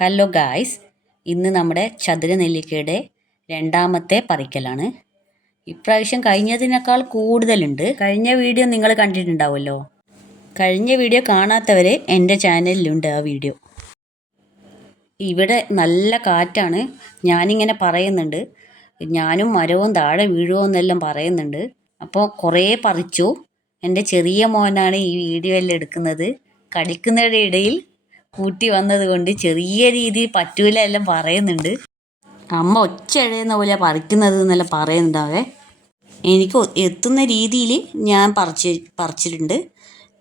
Hello guys, ഇന്ന് നമ്മുടെ ചതുര നെല്ലിക്കയുടെ രണ്ടാമത്തെ പറിക്കലാണ്. ഇപ്രാവശ്യം കഴിഞ്ഞതിനേക്കാൾ കൂടുതലുണ്ട്. കഴിഞ്ഞ വീഡിയോ നിങ്ങൾ കണ്ടിട്ടുണ്ടാവുമല്ലോ. കഴിഞ്ഞ വീഡിയോ കാണാത്തവർ എൻ്റെ ചാനലിലുണ്ട് ആ വീഡിയോ. ഇവിടെ നല്ല കാറ്റാണ്. ഞാനിങ്ങനെ പറയുന്നുണ്ട്, ഞാനും മരവും താഴെ വീഴുമോ എന്നെല്ലാം പറയുന്നുണ്ട്. അപ്പോൾ കുറേ പറിച്ചു. എൻ്റെ ചെറിയ മോനാണ് ഈ വീഡിയോ എല്ലാം എടുക്കുന്നത്. കളിക്കുന്നതിൻ്റെ ഇടയിൽ കൂട്ടി വന്നത് കൊണ്ട് ചെറിയ രീതിയിൽ പറ്റൂല എല്ലാം പറയുന്നുണ്ട്. അമ്മ ഒച്ച എഴുതുന്ന പോലെ പറിക്കുന്നത് എന്നെല്ലാം പറയുന്നുണ്ടാവേ. എനിക്ക് എത്തുന്ന രീതിയിൽ ഞാൻ പറിച്ചിട്ടുണ്ട്.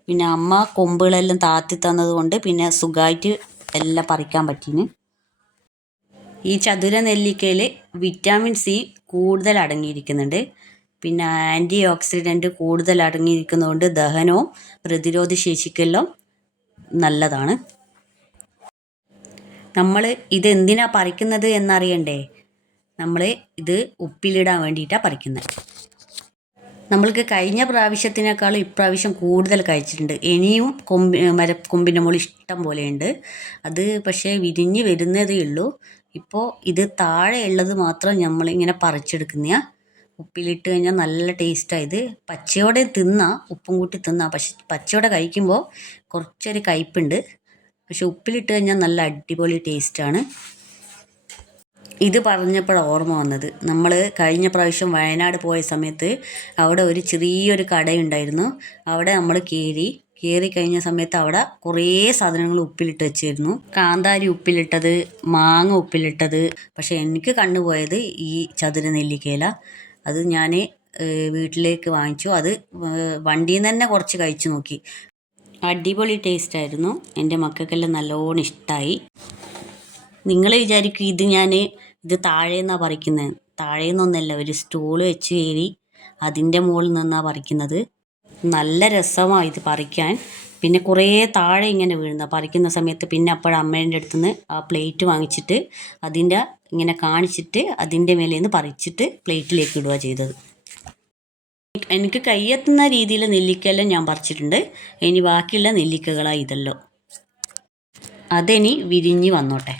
പിന്നെ അമ്മ കൊമ്പുകളെല്ലാം താത്തി തന്നത് കൊണ്ട് പിന്നെ സുഖമായിട്ട് എല്ലാം പറിക്കാൻ പറ്റീന്. ഈ ചതുര നെല്ലിക്കയിൽ വിറ്റാമിൻ സി കൂടുതൽ അടങ്ങിയിരിക്കുന്നുണ്ട്. പിന്നെ ആൻറ്റി ഓക്സിഡൻറ്റ് കൂടുതൽ അടങ്ങിയിരിക്കുന്നതുകൊണ്ട് ദഹനവും പ്രതിരോധ ശേഷിക്കെല്ലാം നല്ലതാണ്. നമ്മൾ ഇതെന്തിനാ പറിക്കുന്നത് എന്നറിയണ്ടേ? നമ്മൾ ഇത് ഉപ്പിലിടാൻ വേണ്ടിയിട്ടാണ് പറിക്കുന്നത്. നമ്മൾക്ക് കഴിഞ്ഞ പ്രാവശ്യത്തിനേക്കാളും ഇപ്രാവശ്യം കൂടുതൽ കഴിച്ചിട്ടുണ്ട്. ഇനിയും മരക്കൊമ്പിൻ്റെ മുകളിൽ ഇഷ്ടം പോലെയുണ്ട്. അത് പക്ഷേ വിരിഞ്ഞ് വരുന്നതേ ഉള്ളൂ. ഇപ്പോൾ ഇത് താഴെ ഉള്ളത് മാത്രം നമ്മളിങ്ങനെ പറിച്ചെടുക്കുന്ന. ഉപ്പിലിട്ട് കഴിഞ്ഞാൽ നല്ല ടേസ്റ്റായത്. പച്ചയോടെ തിന്നാം, ഉപ്പും കൂട്ടി തിന്നാം. പക്ഷെ പച്ചയോടെ കഴിക്കുമ്പോൾ കുറച്ചൊരു കയ്പ്പുണ്ട്. പക്ഷെ ഉപ്പിലിട്ട് കഴിഞ്ഞാൽ നല്ല അടിപൊളി ടേസ്റ്റാണ്. ഇത് പറഞ്ഞപ്പോഴാണ് ഓർമ്മ വന്നത്, നമ്മൾ കഴിഞ്ഞ പ്രാവശ്യം വയനാട് പോയ സമയത്ത് അവിടെ ഒരു ചെറിയൊരു കടയുണ്ടായിരുന്നു. അവിടെ നമ്മൾ കയറി കഴിഞ്ഞ സമയത്ത് അവിടെ കുറേ സാധനങ്ങൾ ഉപ്പിലിട്ട് വെച്ചിരുന്നു. കാന്താരി ഉപ്പിലിട്ടത്, മാങ്ങ ഉപ്പിലിട്ടത്. പക്ഷെ എനിക്ക് കണ്ടുപോയത് ഈ ചതുര നെല്ലിക്കയില. അത് ഞാൻ വീട്ടിലേക്ക് വാങ്ങിച്ചു. അത് വണ്ടിയിൽ നിന്ന് തന്നെ കുറച്ച് കഴിച്ചു നോക്കി. അടിപൊളി ടേസ്റ്റായിരുന്നു. എൻ്റെ മക്കൾക്കെല്ലാം നല്ലോണം ഇഷ്ടമായി. നിങ്ങൾ വിചാരിക്കും ഇത് താഴേന്നാണ് പറിക്കുന്നത്. താഴേന്നൊന്നല്ല, ഒരു സ്റ്റൂൾ വെച്ച് കയറി അതിൻ്റെ മുകളിൽ നിന്നാണ് പറിക്കുന്നത്. നല്ല രസമാണ് ഇത് പറിക്കാൻ. പിന്നെ കുറേ താഴെ ഇങ്ങനെ വീഴുന്ന പറിക്കുന്ന സമയത്ത് പിന്നെ അപ്പോഴ അമ്മേൻ്റെ അടുത്ത് നിന്ന് ആ പ്ലേറ്റ് വാങ്ങിച്ചിട്ട് അതിൻ്റെ ഇങ്ങനെ കാണിച്ചിട്ട് അതിൻ്റെ മേലെ നിന്ന് പറിച്ചിട്ട് പ്ലേറ്റിലേക്ക് ഇടുക ചെയ്തത്. എനിക്ക് കയ്യെത്തുന്ന രീതിയിൽ നെല്ലിക്കയെല്ലാം ഞാൻ പറിച്ചിട്ടുണ്ട്. ഇനി ബാക്കിയുള്ള നെല്ലിക്കകളാണ് ഇതെല്ലാം. അതിനി വിരിഞ്ഞ് വന്നോട്ടെ.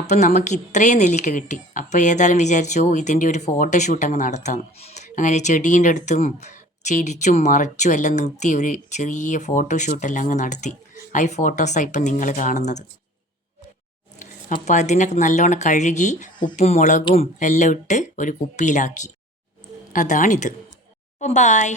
അപ്പം നമുക്ക് ഇത്രയും നെല്ലിക്ക കിട്ടി. അപ്പോൾ ഏതായാലും വിചാരിച്ചു ഇതിൻ്റെ ഒരു ഫോട്ടോഷൂട്ട് അങ്ങ് നടത്താം. അങ്ങനെ ചെടീൻ്റെ അടുത്തും ചിരിച്ചും മറിച്ചും എല്ലാം നിർത്തി ഒരു ചെറിയ ഫോട്ടോഷൂട്ടെല്ലാം അങ്ങ് നടത്തി. ആ ഫോട്ടോസാണ് ഇപ്പം നിങ്ങൾ കാണുന്നത്. അപ്പോൾ അതിനൊക്കെ നല്ലോണം കഴുകി ഉപ്പും മുളകും എല്ലാം ഇട്ട് ഒരു കുപ്പിയിലാക്കി. അതാണിത്. അപ്പം ബായ്.